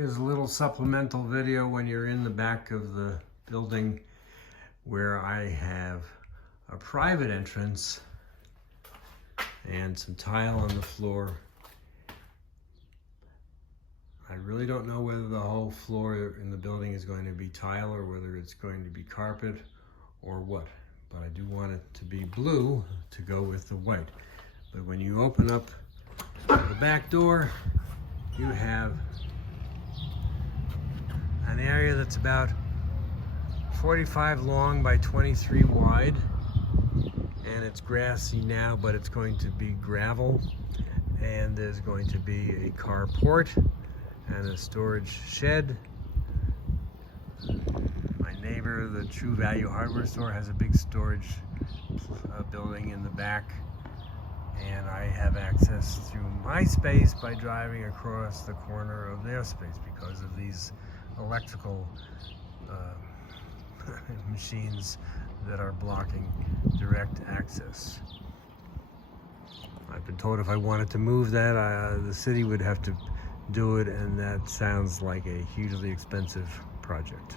Here's a little supplemental video when you're in the back of the building where I have a private entrance and some tile on the floor. I really don't know whether the whole floor in the building is going to be tile or whether it's going to be carpet or what, but I do want it to be blue to go with the white. But when you open up the back door, you have an area that's about 45 long by 23 wide, and it's grassy now, but it's going to be gravel, and there's going to be a carport and a storage shed. My neighbor, the True Value hardware store, has a big storage building in the back, and I have access through my space by driving across the corner of their space because of these electrical machines that are blocking direct access. I've been told if I wanted to move that, the city would have to do it, and that sounds like a hugely expensive project.